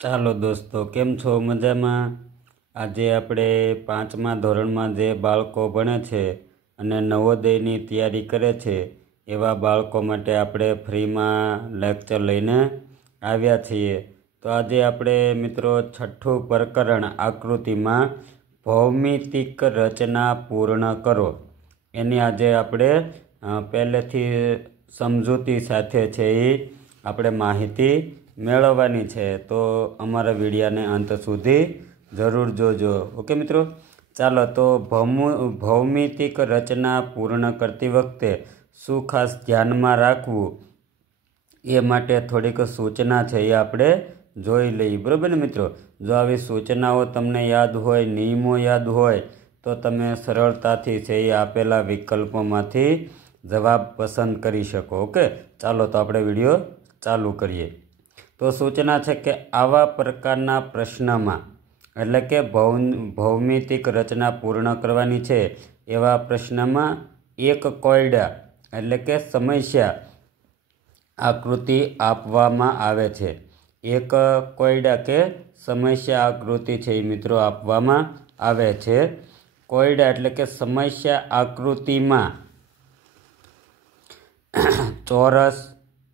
ચાલો દોસ્તો, કેમ છો? મજામાં? આજે આપણે 5મા ધોરણમાં જે બાળકો ભણે છે અને નવોદયની તૈયારી કરે છે એવા બાળકો માટે આપણે ફ્રીમાં લેક્ચર લઈને આવ્યા છીએ. તો આજે આપણે મિત્રો 6ઠું પ્રકરણ આકૃતિમાં ભૌમિતિક રચના પૂર્ણ કરો એની આજે આપણે પહેલેથી સમજૂતી સાથે છે એ આપણે માહિતી મેળવવાની છે. તો અમારા વિડીયાને અંત સુધી જરૂર જોજો. ઓકે મિત્રો, ચાલો તો ભૌમિતિક રચના પૂર્ણ કરતી વખતે શું ખાસ ધ્યાનમાં રાખવું એ માટે થોડીક સૂચના છે એ આપણે જોઈ લઈએ. બરાબર ને મિત્રો? જો આવી સૂચનાઓ તમને યાદ હોય, નિયમો યાદ હોય તો તમે સરળતાથી છે એ આપેલા વિકલ્પોમાંથી જવાબ પસંદ કરી શકો. ઓકે, ચાલો તો આપણે વિડીયો ચાલુ કરીએ. તો સૂચના છે કે આવા પ્રકારના પ્રશ્નમાં એટલે કે ભૌમિતિક રચના પૂર્ણ કરવાની છે એવા પ્રશ્નમાં એક કોયડા એટલે કે સમસ્યા આકૃતિ આપવામાં આવે છે. એક કોયડા કે સમસ્યા આકૃતિ છે એ મિત્રો આપવામાં આવે છે. કોયડા એટલે કે સમસ્યા આકૃતિમાં ચોરસ,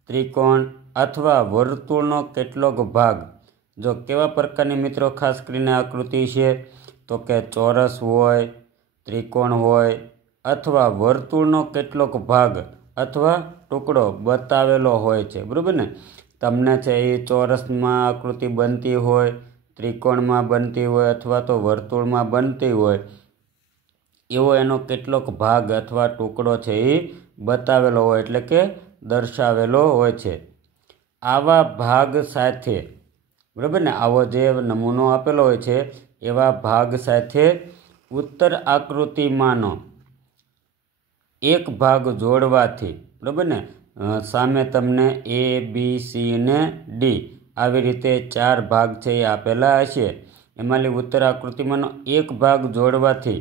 ત્રિકોણ અથવા વર્તુળનો કેટલોક ભાગ, જો કેવા પ્રકારની મિત્રો ખાસ કરીને આકૃતિ છે તો કે ચોરસ હોય, ત્રિકોણ હોય અથવા વર્તુળનો કેટલોક ભાગ અથવા ટુકડો બતાવેલો હોય છે. બરાબર ને? તમને છે એ ચોરસમાં આકૃતિ બનતી હોય, ત્રિકોણમાં બનતી હોય અથવા તો વર્તુળમાં બનતી હોય એવો એનો કેટલોક ભાગ અથવા ટુકડો છે એ બતાવેલો હોય એટલે કે દર્શાવેલો હોય છે. આવા ભાગ સાથે, બરાબર ને, આવો જે નમૂનો આપેલો હોય છે એવા ભાગ સાથે ઉત્તર આકૃતિમાંનો એક ભાગ જોડવાથી, બરાબર ને, સામે તમને A, B, C ને D આવી રીતે 4 ભાગ છે એ આપેલા હશે. એમાંથી ઉત્તર આકૃતિમાંનો એક ભાગ જોડવાથી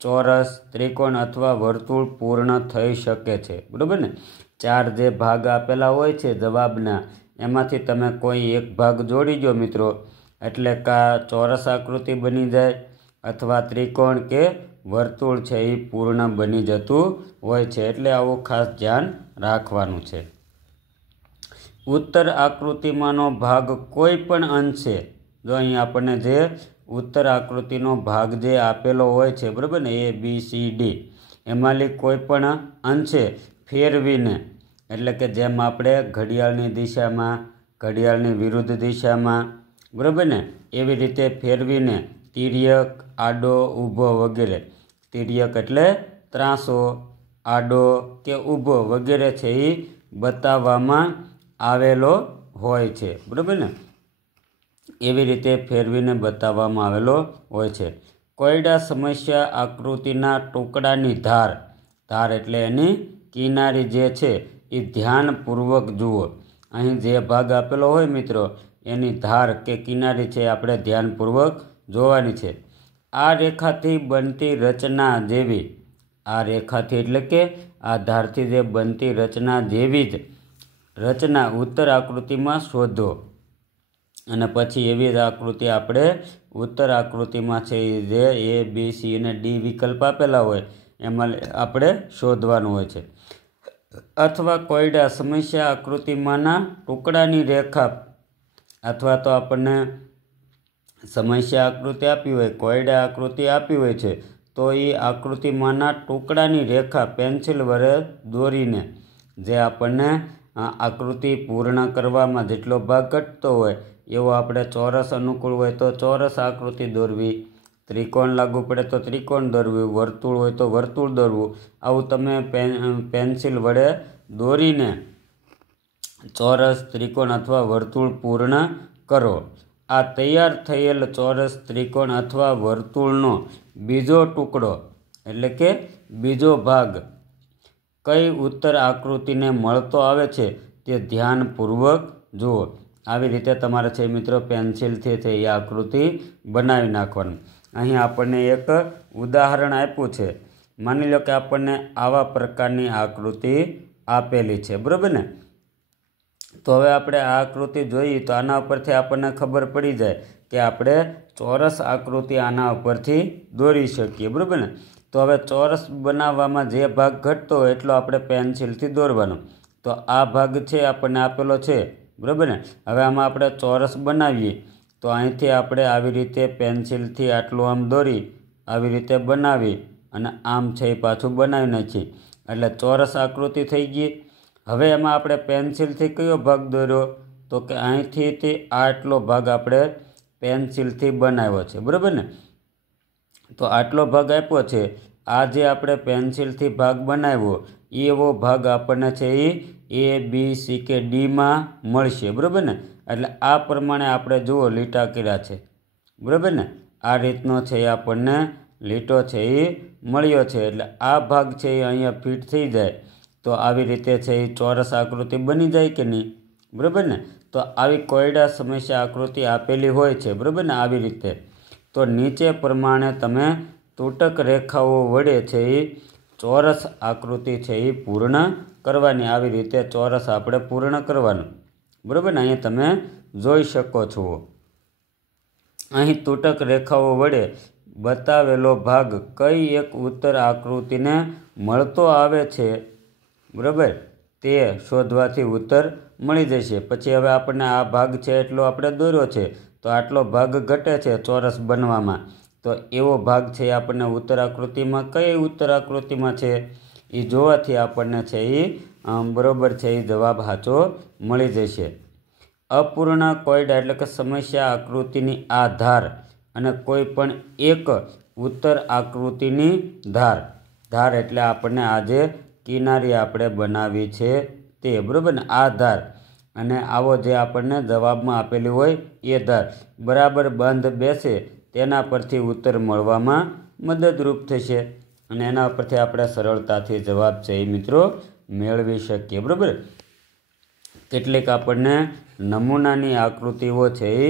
ચોરસ, ત્રિકોણ અથવા વર્તુળ પૂર્ણ થઈ શકે છે. બરાબર ને? 4 જે ભાગ આપેલા હોય છે જવાબના, એમાંથી તમે કોઈ એક ભાગ જોડી દો મિત્રો એટલે કા ચોરસ આકૃતિ બની જાય અથવા ત્રિકોણ કે વર્તુળ છે એ પૂર્ણ બની જતું હોય છે. એટલે આવું ખાસ ધ્યાન રાખવાનું છે. ઉત્તર આકૃતિમાંનો ભાગ કોઈ પણ અંશે, જો અહીં આપણને જે ઉત્તર આકૃતિનો ભાગ જે આપેલો હોય છે, બરાબર ને, A, B, C, D, એમાંથી કોઈ પણ અંશે ફેરવીને એટલે કે જેમ આપણે ઘડિયાળની દિશામાં, ઘડિયાળની વિરુદ્ધ દિશામાં, બરાબર ને, એવી રીતે ફેરવીને તિર્યક, આડો, ઊભો વગેરે, તિર્યક એટલે ત્રાસો, આડો કે ઊભો વગેરે છે એ બતાવવામાં આવેલો હોય છે. બરાબર ને? એવી રીતે ફેરવીને બતાવવામાં આવેલો હોય છે. કોયડા સમસ્યા આકૃતિના ટુકડાની ધાર, ધાર એટલે એની કિનારી જે છે એ ધ્યાનપૂર્વક જુઓ. અહીં જે ભાગ આપેલો હોય મિત્રો એની ધાર કે કિનારી છે આપણે ધ્યાનપૂર્વક જોવાની છે. આ રેખાથી બનતી રચના જેવી, આ રેખાથી એટલે કે આ ધારથી જે બનતી રચના જેવી જ રચના ઉત્તર આકૃતિમાં શોધો. અને પછી એવી જ આકૃતિ આપણે ઉત્તર આકૃતિમાં છે જે A, B, C અને D વિકલ્પ આપેલા હોય એમાં આપણે શોધવાનું હોય છે. અથવા કોયડા સમસ્યા આકૃતિમાંના ટુકડાની રેખા, અથવા તો આપણને સમસ્યા આકૃતિ આપી હોય, કોયડા આકૃતિ આપી હોય છે તો એ આકૃતિમાંના ટુકડાની રેખા પેન્સિલ વડે દોરીને, જે આપણને આકૃતિ પૂર્ણ કરવામાં જેટલો ભાગ ઘટતો હોય એવો આપણે ચોરસ અનુકૂળ હોય તો ચોરસ આકૃતિ દોરવી, ત્રિકોણ લાગુ પડે તો ત્રિકોણ દોરવું, વર્તુળ હોય તો વર્તુળ દોરવું. આવું તમે પેન્સિલ વડે દોરીને ચોરસ, ત્રિકોણ અથવા વર્તુળ પૂર્ણ કરો. આ તૈયાર થયેલ ચોરસ, ત્રિકોણ અથવા વર્તુળનો બીજો ટુકડો એટલે કે બીજો ભાગ કઈ ઉત્તર આકૃતિને મળતો આવે છે તે ધ્યાનપૂર્વક જુઓ. આવી રીતે તમારે છે મિત્રો પેન્સિલથી છે એ આકૃતિ બનાવી નાખવાની. અહીં આપણને એક ઉદાહરણ આપ્યું છે. માની લો કે આપણને આવા પ્રકારની આકૃતિ આપેલી છે. બરાબર ને? તો હવે આપણે આ આકૃતિ જોઈએ તો આના ઉપરથી આપણને ખબર પડી જાય કે આપણે ચોરસ આકૃતિ આના ઉપરથી દોરી શકીએ, બરાબર ને. તો હવે ચોરસ બનાવવામાં જે ભાગ ઘટતો હોય એટલો આપણે પેન્સિલથી દોરવાનો. તો આ ભાગ છે આપણને આપેલો છે, બરાબર ને. હવે આમાં આપણે ચોરસ બનાવીએ તો અહીંથી આપણે આવી રીતે પેન્સિલથી આટલું આમ દોરી આવી રીતે બનાવી અને આમ છે એ પાછું બનાવી નાખીએ એટલે ચોરસ આકૃતિ થઈ ગઈ. હવે એમાં આપણે પેન્સિલથી કયો ભાગ દોર્યો તો કે અહીંથી તે આટલો ભાગ આપણે પેન્સિલથી બનાવ્યો છે, બરાબર ને. તો આટલો ભાગ આપ્યો છે. આ જે આપણે પેન્સિલથી ભાગ બનાવ્યો એવો ભાગ આપણને છે એ બી સી કે ડીમાં મળશે, બરાબર ને. એટલે આ પ્રમાણે આપણે જુઓ લીટા કર્યા છે, બરાબર ને. આ રીતનો છે એ આપણને લીટો છે એ મળ્યો છે. એટલે આ ભાગ છે એ અહીંયા ફિટ થઈ જાય તો આવી રીતે છે એ ચોરસ આકૃતિ બની જાય કે નહીં, બરાબર ને. તો આવી કોયડા સમસ્યા આકૃતિ આપેલી હોય છે, બરાબર ને, આવી રીતે. તો નીચે પ્રમાણે તમે તૂટક રેખાઓ વડે છે એ ચોરસ આકૃતિ છે એ પૂર્ણ કરવાની. આવી રીતે ચોરસ આપણે પૂર્ણ કરવાનું, બરાબર ને. અહીંયા તમે જોઈ શકો છો અહીં તૂટક રેખાઓ વડે બતાવેલો ભાગ કઈ એક ઉત્તર આકૃતિને મળતો આવે છે, બરાબર, તે શોધવાથી ઉત્તર મળી જશે. પછી હવે આપણને આ ભાગ છે એટલો આપણે દોર્યો છે તો આટલો ભાગ ઘટે છે ચોરસ બનવામાં. તો એવો ભાગ છે આપણને ઉત્તર આકૃતિમાં કઈ ઉત્તર આકૃતિમાં છે એ જોવાથી આપણને છે એ બરાબર છે એ જવાબ સાચો મળી જશે. અપૂર્ણ કોયડા એટલે કે સમસ્યા આકૃતિની આ ધાર અને કોઈ પણ એક ઉત્તર આકૃતિની ધાર. ધાર એટલે આપણને આ જે કિનારી આપણે બનાવી છે તે, બરાબર ને. આ ધાર અને આવો જે આપણને જવાબમાં આપેલી હોય એ ધાર બરાબર બંધ બેસે તેના પરથી ઉત્તર મળવામાં મદદરૂપ થશે અને એના પરથી આપણે સરળતાથી જવાબ છે એ મિત્રો મેળવી શકીએ, બરાબર. કેટલીક આપણને નમૂનાની આકૃતિઓ છે એ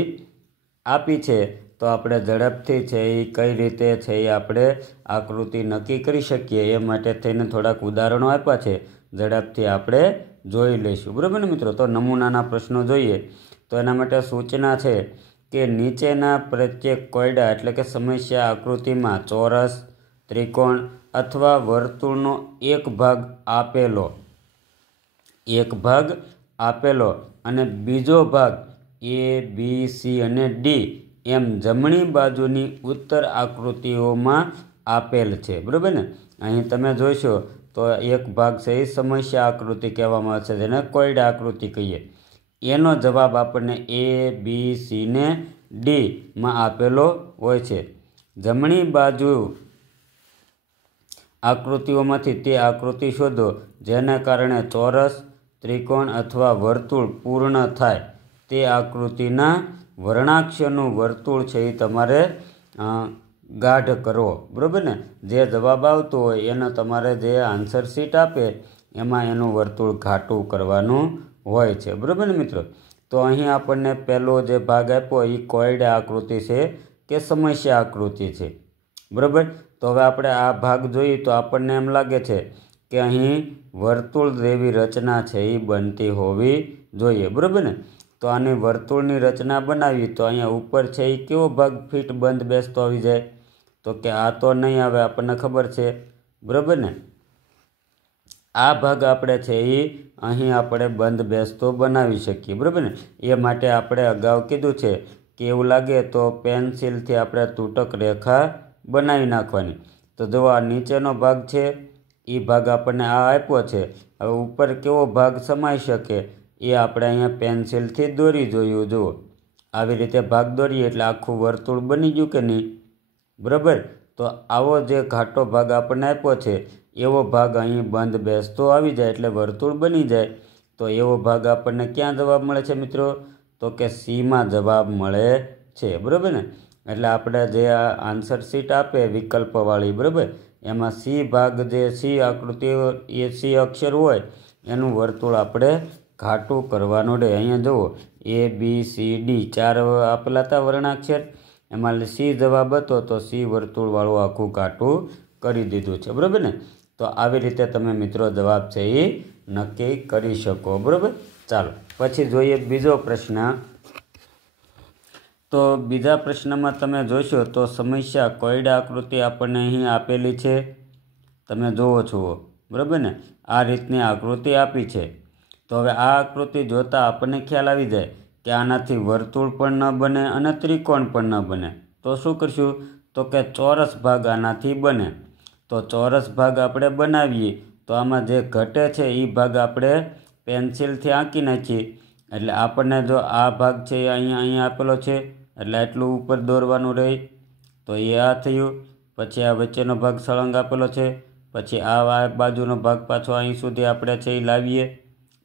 આપી છે તો આપણે ઝડપથી છે એ કઈ રીતે છે એ આપણે આકૃતિ નક્કી કરી શકીએ એ માટે થઈને થોડાક ઉદાહરણો આપ્યા છે, ઝડપથી આપણે જોઈ લઈશું, બરાબર ને મિત્રો. તો નમૂનાના પ્રશ્નો જોઈએ તો એના માટે સૂચના છે કે નીચેના પ્રત્યેક કોયડા એટલે કે સમસ્યા આકૃતિમાં ચોરસ, ત્રિકોણ અથવા વર્તુળનો એક ભાગ આપેલો અને બીજો ભાગ એ બી સી અને ડી એમ જમણી બાજુની ઉત્તર આકૃતિઓમાં આપેલ છે, બરાબર ને. અહીં તમે જોઈશો તો એક ભાગ છે એ સમસ્યા આકૃતિ કહેવામાં આવે છે, જેને કોયડા આકૃતિ કહીએ. એનો જવાબ આપણને એ બી સી ને ડીમાં આપેલો હોય છે. જમણી બાજુ આકૃતિઓમાંથી તે આકૃતિ શોધો જેને કારણે ચોરસ, ત્રિકોણ અથવા વર્તુળ પૂર્ણ થાય. તે આકૃતિના વર્ણાક્ષરનું વર્તુળ છે એ તમારે ગાઢ કરો, બરાબર ને. જે જવાબ આવતો હોય એનો તમારે જે આન્સર શીટ આપે એમાં એનું વર્તુળ ઘાટું કરવાનું હોય છે, બરાબર ને મિત્રો. તો અહીં આપણને પહેલો જે ભાગ આપ્યો એ કોયડા આકૃતિ છે કે સમસ્યા આકૃતિ છે, બરાબર. તો હવે આપણે આ ભાગ જોઈએ તો આપણને એમ લાગે છે કે અહીં વર્તુળ જેવી રચના છે એ બનતી હોવી જોઈએ, બરાબર ને. તો આની વર્તુળની રચના બનાવી તો અહીંયા ઉપર છે એ કેવો ભાગ ફિટ બંધ બેસતો આવી જાય તો કે આ તો નહીં આવે, આપણને ખબર છે, બરાબર ને. આ ભાગ આપણે છે એ અહીં આપણે બંધ બેસતો બનાવી શકીએ, બરાબર ને. એ માટે આપણે અગાઉ કીધું છે કે એવું લાગે તો પેન્સિલથી આપણે તૂટક રેખા બનાવી નાખવાની. તો જો આ નીચેનો ભાગ છે એ ભાગ આપણને આ આપ્યો છે. હવે ઉપર કેવો ભાગ સમાઈ શકે એ આપણે અહીંયા પેન્સિલથી દોરી જોયું. જુઓ આવી રીતે ભાગ દોરીએ એટલે આખું વર્તુળ બની ગયું કે નહીં, બરાબર. તો આવો જે ઘાટો ભાગ આપણને આપ્યો છે એવો ભાગ અહીં બંધ બેસતો આવી જાય એટલે વર્તુળ બની જાય. તો એવો ભાગ આપણને ક્યાં જવાબ મળે છે મિત્રો તો કે સીમાં જવાબ મળે છે, બરાબર ને. એટલે આપણે જે આ આન્સર શીટ આપે વિકલ્પવાળી, બરાબર, એમાં સી ભાગ જે સી આકૃતિ એ સી અક્ષર હોય એનું વર્તુળ આપણે ઘાટું કરવાનું રહે. અહીંયા જુઓ એ બી સી ડી 4 આપેલા હતા વર્ણાક્ષર, એમાં સી જવાબ હતો તો સી વર્તુળવાળું આખું ઘાટું કરી દીધું છે, બરાબર ને. તો આવી રીતે તમે મિત્રો જવાબ છે એ નક્કી કરી શકો, બરાબર. ચાલો. પછી જોઈએ બીજો પ્રશ્ન। તો બીજા પ્રશ્નમાં તમે જોશો તો સમસ્યા કોયડા આકૃતિ આપણને અહીં આપેલી છે, તમે જુઓ છો બરાબર ને। આ રીતની આકૃતિ આપી છે। તો હવે આ આકૃતિ જોતાં આપણને ખ્યાલ આવી જાય કે આનાથી વર્તુળ પણ ન બને અને ત્રિકોણ પણ ન બને। તો શું કરશું તો કે ચોરસ ભાગ આનાથી બને। તો ચોરસ ભાગ આપણે બનાવીએ તો આમાં જે ઘટે છે એ ભાગ આપણે પેન્સિલથી આંકી નાખીએ એટલે આપણને જો આ ભાગ છે એ અહીંયા આપેલો છે એટલે આટલું ઉપર દોરવાનું રહે તો એ આ થયું। પછી આ વચ્ચેનો ભાગ સળંગ આપેલો છે, પછી આ બાજુનો ભાગ પાછો અહીં સુધી આપણે છે એ લાવીએ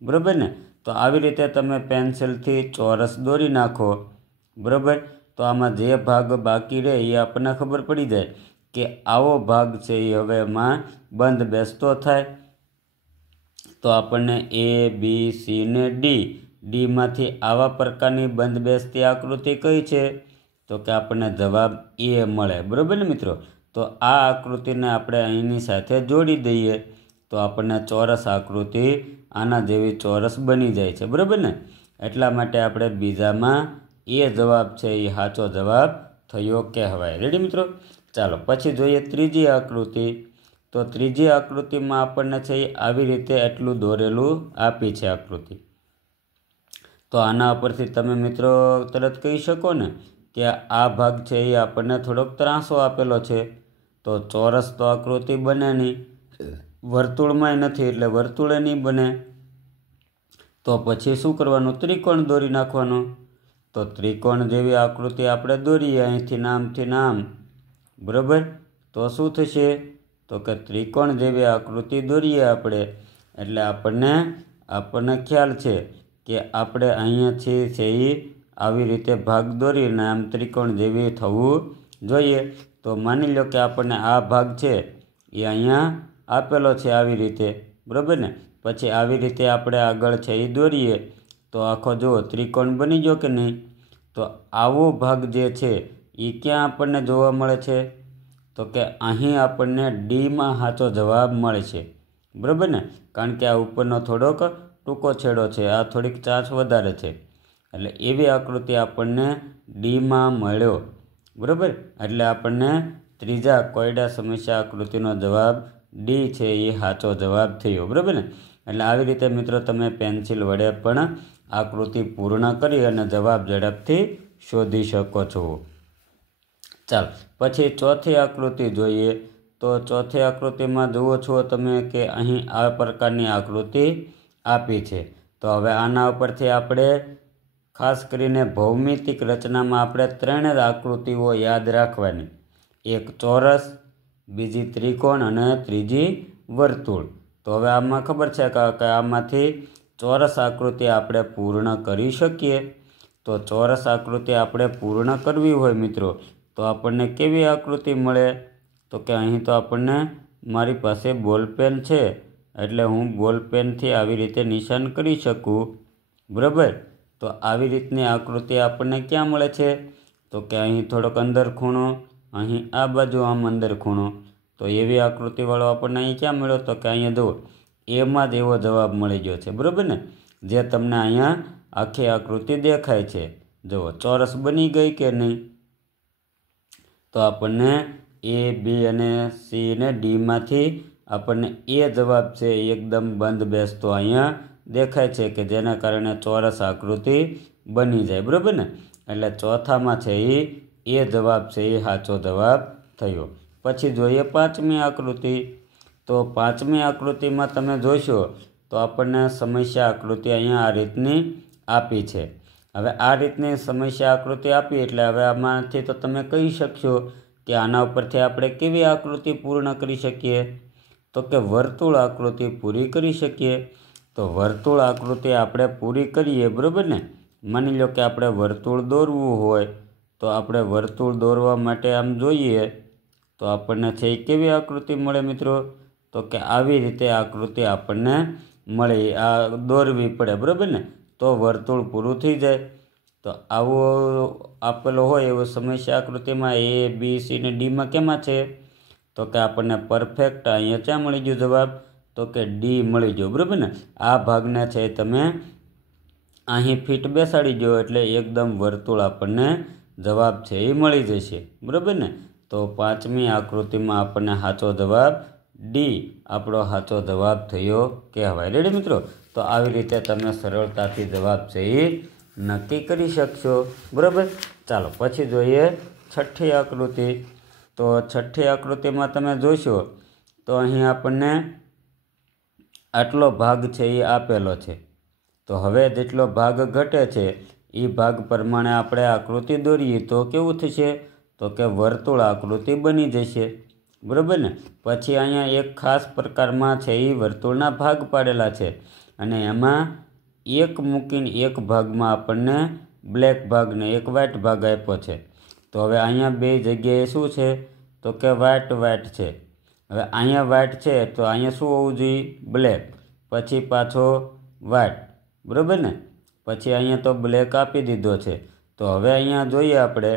બરાબર ને। તો આવી રીતે તમે પેન્સિલથી ચોરસ દોરી નાખો બરાબર। તો આમાં જે ભાગ બાકી રહે એ આપણને ખબર પડી જાય કે આવો ભાગ છે એ હવે એમાં બંધ બેસતો થાય। તો આપણને A, B, C ને ડીમાંથી આવા પ્રકારની બંધ બેસતી આકૃતિ કઈ છે તો કે આપણને જવાબ A મળે બરાબર ને મિત્રો। તો આ આકૃતિને આપણે અહીંની સાથે જોડી દઈએ તો આપણને ચોરસ આકૃતિ આના જેવી ચોરસ બની જાય છે બરાબર ને। એટલા માટે આપણે બીજામાં એ જવાબ છે એ સાચો જવાબ થયો કહેવાય। રેડી મિત્રો। ચાલો પછી જોઈએ ત્રીજી આકૃતિ। તો ત્રીજી આકૃતિમાં આપણને છે એ આવી રીતે એટલું દોરેલું આપી છે આકૃતિ। તો આના ઉપરથી તમે મિત્રો તરત કહી શકો ને કે આ ભાગ છે એ આપણને થોડોક ત્રાસો આપેલો છે તો ચોરસ તો આકૃતિ બને નહીં, વર્તુળમાંય નથી એટલે વર્તુળે નહીં બને। તો પછી શું કરવાનું ત્રિકોણ દોરી નાખવાનો। તો ત્રિકોણ જેવી આકૃતિ આપણે દોરીએ અહીંથી નામ બરાબર। તો શું થશે તો કે ત્રિકોણ જેવી આકૃતિ દોરીએ આપણે એટલે આપણને ખ્યાલ છે કે આપણે અહીંયાથી છે એ આવી રીતે ભાગ દોરીને આમ ત્રિકોણ જેવી થવું જોઈએ। તો માની લો કે આપણને આ ભાગ છે એ અહીંયા આપેલો છે આવી રીતે બરાબર ને। પછી આવી રીતે આપણે આગળ છે એ દોરીએ તો આખો જુઓ ત્રિકોણ બની ગયો કે નહીં। તો આવો ભાગ જે છે એ ક્યાં આપણને જોવા મળે છે તો કે અહીં આપણને ડીમાં સાચો જવાબ મળે છે બરાબર ને। કારણ કે આ ઉપરનો થોડોક ટૂંકો છેડો છે, આ થોડીક ચાંચ વધારે છે એટલે એવી આકૃતિ આપણને ડીમાં મળ્યો બરાબર। એટલે આપણને ત્રીજા કોયડા સમસ્યા આકૃતિનો જવાબ ડી છે એ સાચો જવાબ થયો બરાબર ને। એટલે આવી રીતે મિત્રો તમે પેન્સિલ વડે પણ આકૃતિ પૂર્ણ કરી અને જવાબ ઝડપથી શોધી શકો છો। ચાલો પછી ચોથી આકૃતિ જોઈએ। તો ચોથી આકૃતિમાં જુઓ છો તમે કે અહીં આ પ્રકારની આકૃતિ આપી છે। તો હવે આના ઉપરથી આપણે ખાસ કરીને ભૌમિતિક રચનામાં આપણે ત્રણ આકૃતિઓ યાદ રાખવાની, એક ચોરસ, બીજી ત્રિકોણ અને ત્રીજી વર્તુળ। તો હવે આમાં ખબર છે કે આમાંથી ચોરસ આકૃતિ આપણે પૂર્ણ કરી શકીએ। તો ચોરસ આકૃતિ આપણે પૂર્ણ કરવી હોય મિત્રો તો આપણને કેવી આકૃતિ મળે તો કે અહીં તો આપણને મારી પાસે બોલપેન છે એટલે હું બોલપેનથી આવી રીતે નિશાન કરી શકું બરાબર। તો આવી રીતની આકૃતિ આપણને ક્યાં મળે છે તો કે અહીં થોડોક અંદર ખૂણો, અહીં આ બાજુ આમ અંદર ખૂણો। તો એવી આકૃતિવાળો આપણને અહીં ક્યાં મળ્યો તો કે અહીંયા જુઓ એમાં જ એવો જવાબ મળી ગયો છે બરાબર ને। જે તમને અહીંયા આખી આકૃતિ દેખાય છે જુઓ ચોરસ બની ગઈ કે નહીં। તો આપણને A, B અને C ને ડીમાંથી આપણને એ જવાબ છે એકદમ બંધ બેસતો અહીંયા દેખાય છે કે જેના કારણે ચોરસ આકૃતિ બની જાય બરાબર ને। એટલે ચોથામાં છે એ જવાબ છે એ સાચો જવાબ થયો। પછી જોઈએ પાંચમી આકૃતિ। તો પાંચમી આકૃતિમાં તમે જોશો તો આપણને સમસ્યા આકૃતિ અહીંયા આ રીતની આપી છે। હવે આ રીતની સમસ્યા આકૃતિ આપી એટલે હવે આમાંથી તો તમે કહી શકશો કે આના ઉપરથી આપણે કેવી આકૃતિ પૂર્ણ કરી શકીએ તો કે વર્તુળ આકૃતિ પૂરી કરી શકીએ। તો વર્તુળ આકૃતિ આપણે પૂરી કરીએ બરાબર ને। માની લો કે આપણે વર્તુળ દોરવું હોય તો આપણે વર્તુળ દોરવા માટે આમ જોઈએ તો આપણને છે એ કેવી આકૃતિ મળે મિત્રો તો કે આવી રીતે આકૃતિ આપણને મળે, આ દોરવી પડે બરાબર ને તો વર્તુળ પૂરું થઈ જાય। તો આવો આપેલો હોય એવો સમસ્યા આકૃતિમાં A, B, C ને ડીમાં કેમાં છે તો કે આપણને પરફેક્ટ અહીંયા ક્યાં મળી ગયો જવાબ તો કે ડી મળી ગયો બરાબર ને। આ ભાગને છે તમે અહીં ફીટ બેસાડી દો એટલે એકદમ વર્તુળ આપણને જવાબ છે એ મળી જશે, બરાબર ને? તો પાંચમી આકૃતિમાં આપણને સાચો જવાબ ડી આપણો સાચો જવાબ થયો કહેવાય. રેડી મિત્રો? તો આવી રીતે તમે સરળતાથી જવાબ છે એ નક્કી કરી શકશો, બરાબર? ચાલો પછી જોઈએ છઠ્ઠી આકૃતિ. તો છઠ્ઠી આકૃતિમાં તમે જોશો તો અહીં આપણને આટલો ભાગ છે એ આપેલો છે. તો હવે જેટલો ભાગ ઘટે છે એ ભાગ પ્રમાણે આપણે આકૃતિ દોરીએ તો કેવું થશે? તો કે વર્તુળ આકૃતિ બની જશે, બરાબર ને? પછી અહીંયા એક ખાસ પ્રકારમાં છે એ વર્તુળના ભાગ પાડેલા છે અને એમાં એક મૂકીને એક ભાગમાં આપણને બ્લેક ભાગ ને એક વ્હાઇટ ભાગ આપ્યો છે. તો હવે અહીંયા બે જગ્યાએ શું છે? તો કે વ્હાઇટ છે. હવે અહીંયા વ્હાઇટ છે તો અહીંયા શું હોવું જોઈએ? બ્લેક, પછી પાછો વ્હાઇટ, બરાબર ને? પછી અહીંયા તો બ્લેક આપી દીધો છે. તો હવે અહીંયા જોઈએ આપણે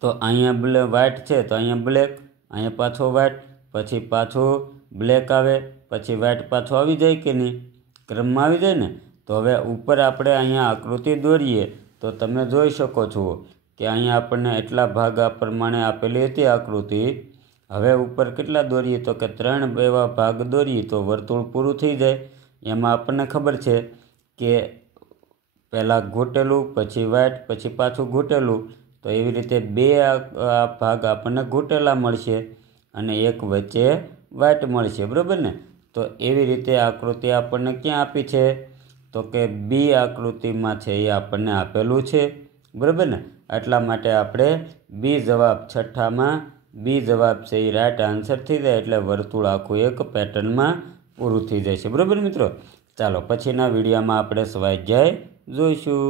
તો અહીંયા વ્હાઇટ છે તો અહીંયા બ્લેક, અહીંયા પાછો વ્હાઇટ, પછી પાછો બ્લેક આવે, પછી વ્હાઇટ પાછો આવી જાય કે નહીં? ક્રમમાં આવી જાય ને? તો હવે ઉપર આપણે અહીંયા આકૃતિ દોરીએ તો તમે જોઈ શકો છો કે અહીંયા આપણને એટલા ભાગ આ પ્રમાણે આપેલી હતી આકૃતિ. હવે ઉપર કેટલા દોરીએ? તો કે 3 એવા ભાગ દોરીએ તો વર્તુળ પૂરું થઈ જાય. એમાં આપણને ખબર છે કે પહેલાં ઘૂંટેલું, પછી વ્હાઇટ, પછી પાછું ઘૂંટેલું. તો એવી રીતે 2 ભાગ આપણને ઘૂંટેલા મળશે અને એક વચ્ચે વ્હાઇટ મળશે, બરાબર ને? તો એવી રીતે આકૃતિ આપણને ક્યાં આપી છે? તો કે બી આકૃતિમાં છે એ આપણને આપેલું છે, બરાબર ને? એટલા માટે આપણે બી જવાબ, છઠ્ઠામાં બી જવાબ છે એ રાઈટ આન્સર થઈ જાય એટલે વર્તુળ આખું એક પેટર્નમાં પૂરું થઈ જાય છે, બરાબર મિત્રો? ચાલો પછીના વિડીયોમાં આપણે સ્વાધ્યાય જોઈશું.